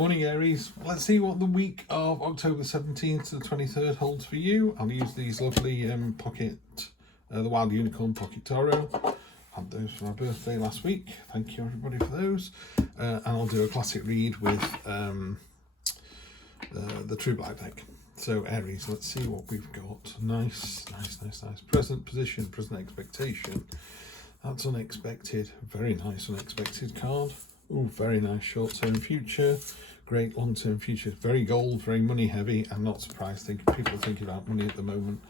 Morning Aries, let's see what the week of October 17th to the 23rd holds for you. I'll use these lovely pocket, the Wild Unicorn Pocket Tarot. Had those for my birthday last week, thank you everybody for those. And I'll do a classic read with the True Black deck. So Aries, let's see what we've got. Nice. Present position, present expectation. That's unexpected, very nice unexpected card. Oh, very nice short-term future, great long-term future. Very gold, very money heavy. I'm not surprised. People are thinking about money at the moment.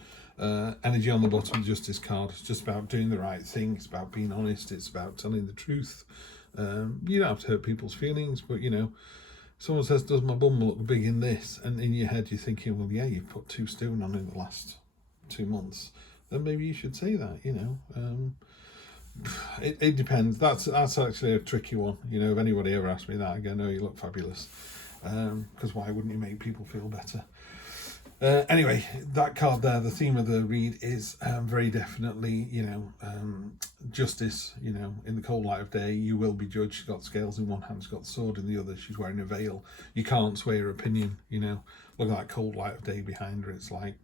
Energy on the bottom, Justice card. It's just about doing the right thing. It's about being honest. It's about telling the truth. You don't have to hurt people's feelings, but you know, someone says, "Does my bum look big in this?" And in your head, you're thinking, "Well, yeah, you've put 2 stone on in the last 2 months." Then maybe you should say that. You know. It depends. That's actually a tricky one. You know, if anybody ever asked me that, I go, "No, you look fabulous," because why wouldn't you make people feel better? Anyway, that card there, the theme of the read is very definitely, you know, justice. You know, in the cold light of day, you will be judged. She's got scales in one hand, she's got the sword in the other. She's wearing a veil. You can't sway her opinion. You know, look at that cold light of day behind her. It's like,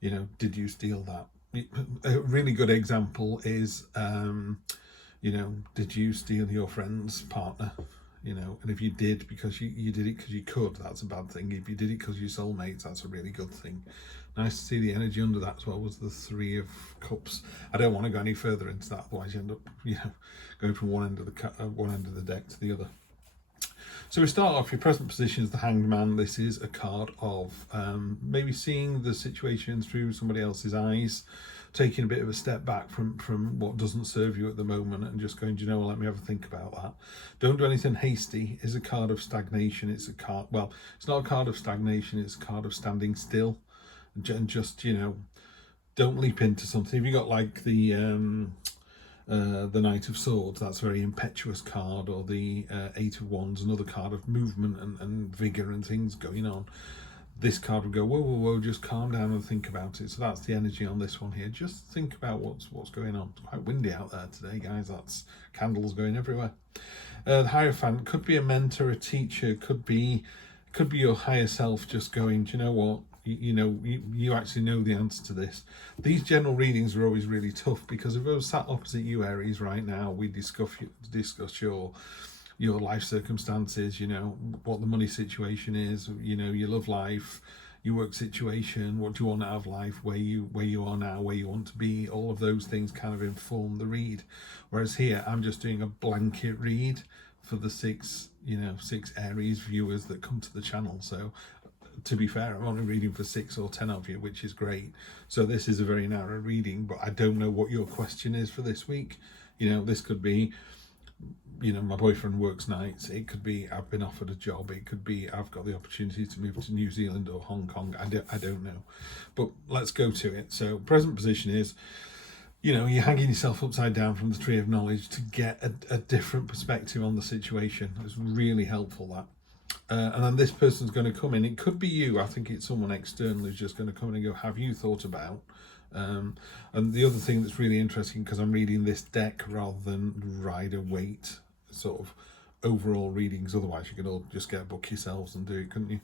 you know, did you steal that? A really good example is, you know, did you steal your friend's partner? You know, and if you did because you did it because you could, that's a bad thing. If you did it because you're soulmates, that's a really good thing. Nice to see the energy under that as well was the 3 of Cups. I don't want to go any further into that, otherwise you end up, you know, going from one end of the deck to the other. So we start off, your present position is the Hanged Man. This is a card of maybe seeing the situation through somebody else's eyes, taking a bit of a step back from what doesn't serve you at the moment and just going, do you know, let me have a think about that. Don't do anything hasty. It's a card of stagnation. It's a card, well, it's not a card of stagnation, it's a card of standing still. And just, you know, don't leap into something. If you got like the Knight of Swords, that's a very impetuous card, or the 8 of Wands, another card of movement and vigour and things going on. This card would go, whoa, just calm down and think about it. So that's the energy on this one here. Just think about what's going on. It's quite windy out there today, guys. That's candles going everywhere. The Hierophant could be a mentor, a teacher, could be your higher self just going, do you know what? You actually know the answer to this. These general readings are always really tough because if I was sat opposite you, Aries, right now, we discuss your life circumstances, you know, what the money situation is, you know, your love life, your work situation, what do you want out of life, where you are now, where you want to be. All of those things kind of inform the read. Whereas here, I'm just doing a blanket read for the 6 Aries viewers that come to the channel. So to be fair, I'm only reading for 6 or 10 of you, which is great. So this is a very narrow reading, but I don't know what your question is for this week. You know, this could be, you know, my boyfriend works nights. It could be I've been offered a job. It could be I've got the opportunity to move to New Zealand or Hong Kong. I don't know. But let's go to it. So present position is, you know, you're hanging yourself upside down from the tree of knowledge to get a different perspective on the situation. It's really helpful, that. And then this person's going to come in. It could be you. I think it's someone external who's just going to come in and go, have you thought about? And the other thing that's really interesting, because I'm reading this deck rather than Rider-Waite sort of overall readings, otherwise you could all just get a book yourselves and do it, couldn't you?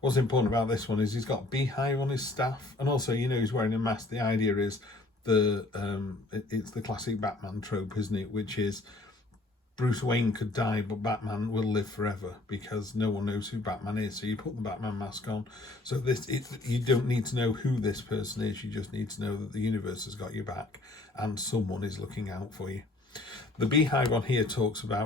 What's important about this one is he's got a beehive on his staff, and also, you know, he's wearing a mask. The idea is it's the classic Batman trope, isn't it, which is Bruce Wayne could die, but Batman will live forever because no one knows who Batman is. So you put the Batman mask on. So you don't need to know who this person is. You just need to know that the universe has got your back and someone is looking out for you. The beehive on here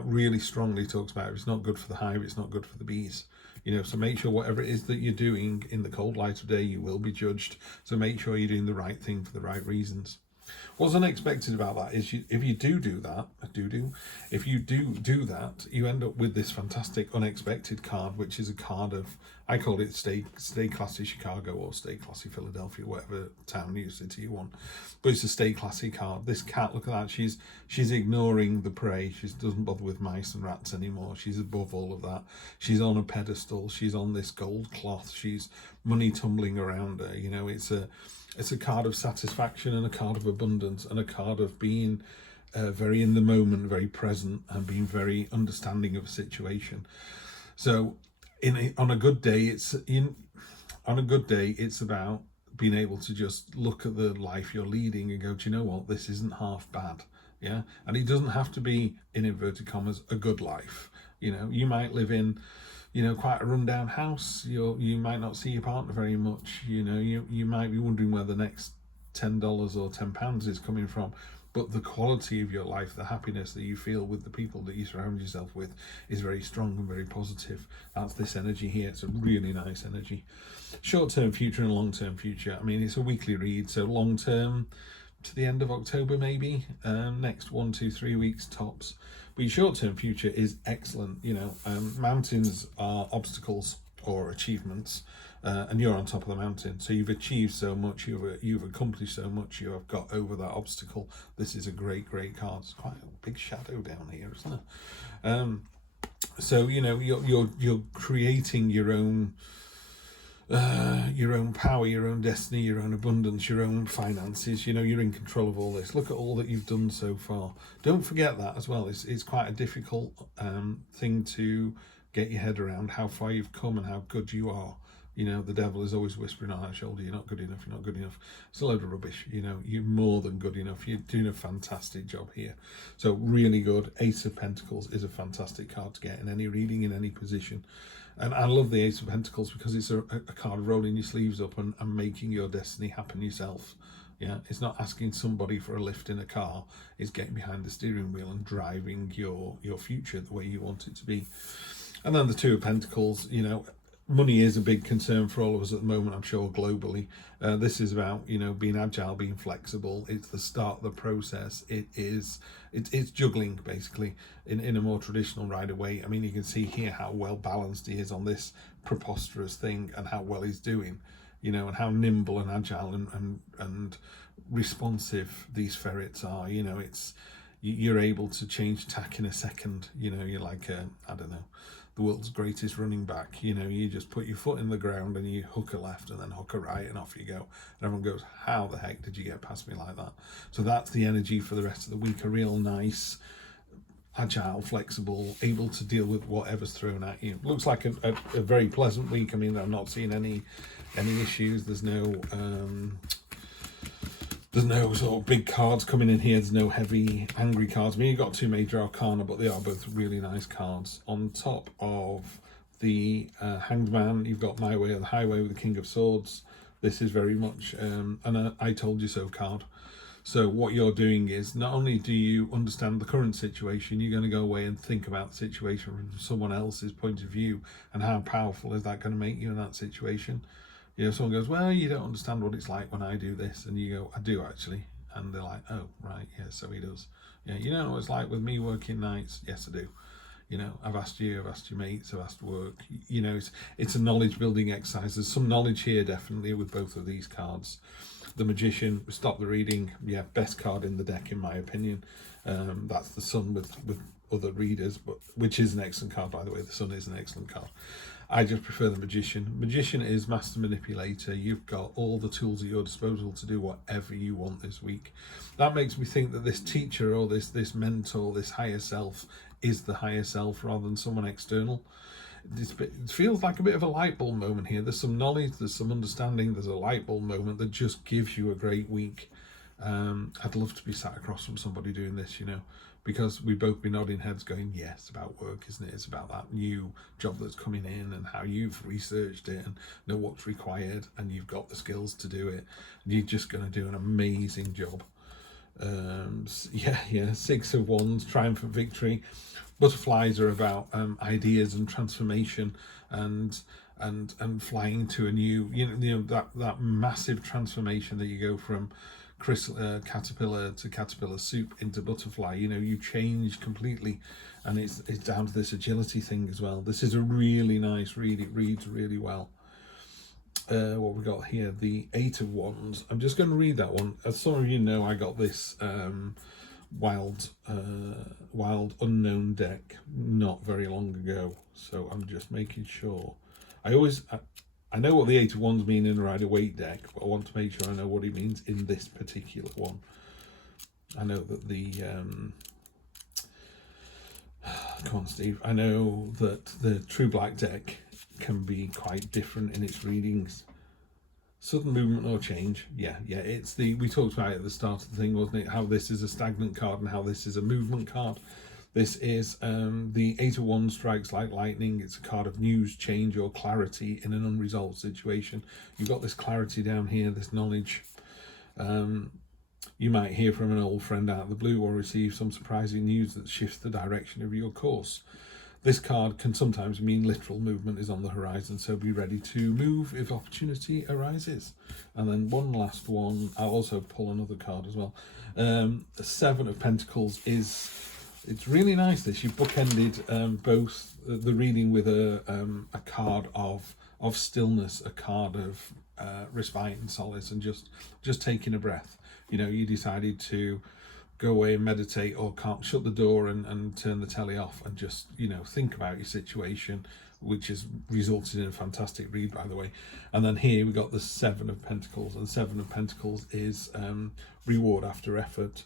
really strongly talks about if it's not good for the hive, it's not good for the bees. You know, so make sure whatever it is that you're doing in the cold light of day, you will be judged. So make sure you're doing the right thing for the right reasons. What's unexpected about that is if you do that, you end up with this fantastic unexpected card, which is a card of, I call it stay classy Chicago or stay classy Philadelphia, whatever town or city you want. But it's a stay classy card. This cat, look at that, she's ignoring the prey. She doesn't bother with mice and rats anymore. She's above all of that. She's on a pedestal. She's on this gold cloth. She's money tumbling around her. You know, it's a card of satisfaction and a card of abundance and a card of being very in the moment, very present, and being very understanding of a situation. So on a good day, it's about being able to just look at the life you're leading and go, do you know what, this isn't half bad. Yeah, and it doesn't have to be, in inverted commas, a good life. You know, you might live in, you know, quite a rundown house. You might not see your partner very much. You know, you might be wondering where the next $10 or £10 is coming from. But the quality of your life, the happiness that you feel with the people that you surround yourself with, is very strong and very positive. That's this energy here. It's a really nice energy. Short-term future and long-term future. I mean, it's a weekly read, so long-term to the end of October maybe. Next 1, 2, 3 weeks tops. But your short-term future is excellent. You know, mountains are obstacles or achievements. And you're on top of the mountain, so you've achieved so much, you've accomplished so much, you have got over that obstacle. This is a great card. It's quite a big shadow down here, isn't it? So you know, you're creating your own power, your own destiny, your own abundance, your own finances. You know, you're in control of all this. Look at all that you've done so far. Don't forget that as well. It's quite a difficult thing to get your head around, how far you've come and how good you are. You know, the devil is always whispering on our shoulder, you're not good enough, you're not good enough. It's a load of rubbish. You know, you're more than good enough. You're doing a fantastic job here. So really good. Ace of Pentacles is a fantastic card to get in any reading, in any position. And I love the Ace of Pentacles because it's a card of rolling your sleeves up and making your destiny happen yourself. Yeah, it's not asking somebody for a lift in a car. It's getting behind the steering wheel and driving your future the way you want it to be. And then the Two of Pentacles, you know, money is a big concern for all of us at the moment, I'm sure, globally. This is about, you know, being agile, being flexible. It's the start of the process. It's juggling, basically, in a more traditional Rider-Waite. I mean, you can see here how well balanced he is on this preposterous thing and how well he's doing, you know, and how nimble and agile and responsive these ferrets are. You know, you're able to change tack in a second. You know, you're like, I don't know, the world's greatest running back. You know, you just put your foot in the ground and you hook a left and then hook a right and off you go. And everyone goes, how the heck did you get past me like that? So that's the energy for the rest of the week. A real nice, agile, flexible, able to deal with whatever's thrown at you. Looks like a very pleasant week. I mean, I'm not seeing any issues. There's no sort of big cards coming in here. There's no heavy, angry cards. I mean, you've got two major arcana, but they are both really nice cards. On top of the Hanged Man, you've got My Way or the Highway with the King of Swords. This is very much an I told you so card. So what you're doing is, not only do you understand the current situation, you're going to go away and think about the situation from someone else's point of view, and how powerful is that going to make you in that situation. You know, someone goes, well, you don't understand what it's like when I do this. And you go, I do actually. And they're like, oh, right, yeah, so he does. Yeah, you don't know what it's like with me working nights. Yes, I do. You know, I've asked you, I've asked your mates, I've asked work. You know, it's a knowledge building exercise. There's some knowledge here, definitely, with both of these cards. The Magician, stop the reading. Yeah, best card in the deck, in my opinion. That's the Sun with other readers, but which is an excellent card, by the way. The Sun is an excellent card. I just prefer the Magician. Magician is Master Manipulator. You've got all the tools at your disposal to do whatever you want this week. That makes me think that this teacher or this mentor, this higher self, is the higher self rather than someone external. It feels like a bit of a light bulb moment here. There's some knowledge, there's some understanding, there's a light bulb moment that just gives you a great week. I'd love to be sat across from somebody doing this, you know, because we'd both be nodding heads going, yes, it's about work, isn't it? It's about that new job that's coming in and how you've researched it and know what's required and you've got the skills to do it. And you're just going to do an amazing job. Yeah, Six of Wands, triumphant victory. Butterflies are about ideas and transformation and flying to a new, you know that massive transformation that you go from caterpillar to caterpillar soup into butterfly. You know, you change completely, and it's down to this agility thing as well. This is a really nice read. It reads really well. What we got here, the Eight of Wands. I'm just going to read that one. As some of you know, I got this wild unknown deck not very long ago, so I'm just making sure. I know what the Eight of Wands mean in a Rider-Waite deck, but I want to make sure I know what it means in this particular one. I know that the come on, Steve. I know that the True Black deck can be quite different in its readings. Sudden movement or change, yeah, it's we talked about it at the start of the thing, wasn't it, how this is a stagnant card and how this is a movement card. This is the 8 of Wands strikes like lightning. It's a card of news, change or clarity in an unresolved situation. You've got this clarity down here, this knowledge. You might hear from an old friend out of the blue or receive some surprising news that shifts the direction of your course. This card can sometimes mean literal movement is on the horizon, so be ready to move if opportunity arises. And then one last one, I'll also pull another card as well. The 7 of Pentacles it's really nice this. You bookended both the reading with a card of stillness, a card of respite and solace, and just taking a breath. You know, you decided to go away and meditate, or can't shut the door and turn the telly off and just, you know, think about your situation, which has resulted in a fantastic read, by the way. And then here we got the 7 of Pentacles, and 7 of Pentacles is reward after effort.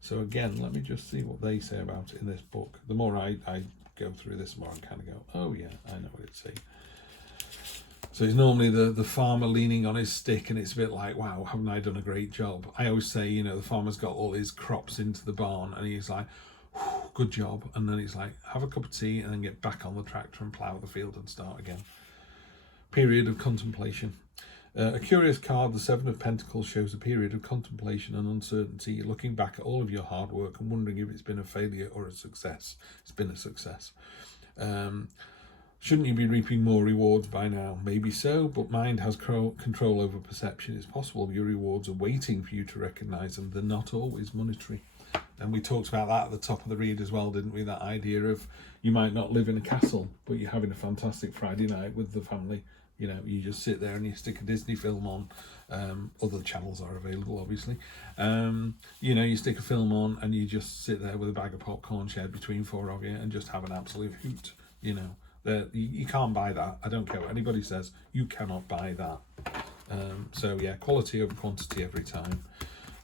So again, let me just see what they say about it in this book. The more I go through this, the more I kind of go, oh yeah, I know what it's saying. So it's normally the farmer leaning on his stick, and it's a bit like, wow, haven't I done a great job? I always say, you know, the farmer's got all his crops into the barn and he's like, good job. And then he's like, have a cup of tea and then get back on the tractor and plough the field and start again. Period of contemplation. A curious card, the 7 of Pentacles, shows a period of contemplation and uncertainty. You're looking back at all of your hard work and wondering if it's been a failure or a success. It's been a success. Shouldn't you be reaping more rewards by now? Maybe so, but mind has control over perception. It's possible your rewards are waiting for you to recognise them. They're not always monetary. And we talked about that at the top of the read as well, didn't we? That idea of you might not live in a castle, but you're having a fantastic Friday night with the family. You know, you just sit there and you stick a Disney film on. Other channels are available, obviously. You know, you stick a film on and you just sit there with a bag of popcorn shared between 4 of you and just have an absolute hoot, you know. You can't buy that. I don't care what anybody says. You cannot buy that. So yeah, quality over quantity every time.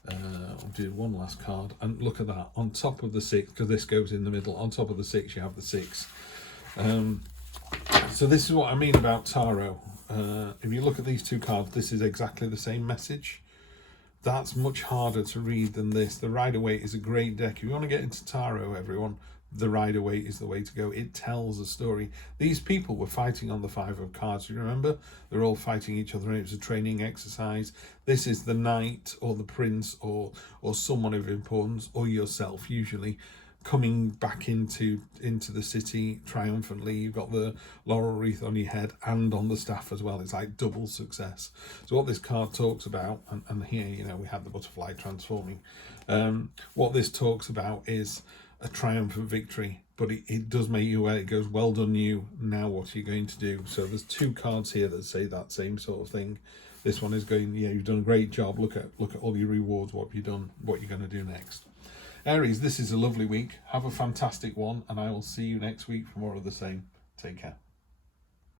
I'll do one last card, and look at that. On top of the 6, because this goes in the middle, on top of the 6 you have the 6. So this is what I mean about tarot. If you look at these two cards, this is exactly the same message. That's much harder to read than this. The Rider-Waite is a great deck. If you want to get into tarot, everyone, the Rider-Waite is the way to go. It tells a story. These people were fighting on the 5 of cards. You remember? They're all fighting each other, and it was a training exercise. This is the knight or the prince or someone of importance, or yourself usually, coming back into the city triumphantly. You've got the laurel wreath on your head and on the staff as well. It's like double success. So what this card talks about, and here, you know, we had the butterfly transforming. What this talks about is a triumphant victory, but it does make you aware. It goes, well done you, now what are you going to do? So there's 2 cards here that say that same sort of thing. This one is going, yeah, you've done a great job, look at all your rewards, what have you done, what you're going to do next. Aries, this is a lovely week. Have a fantastic one, and I will see you next week for more of the same. Take care.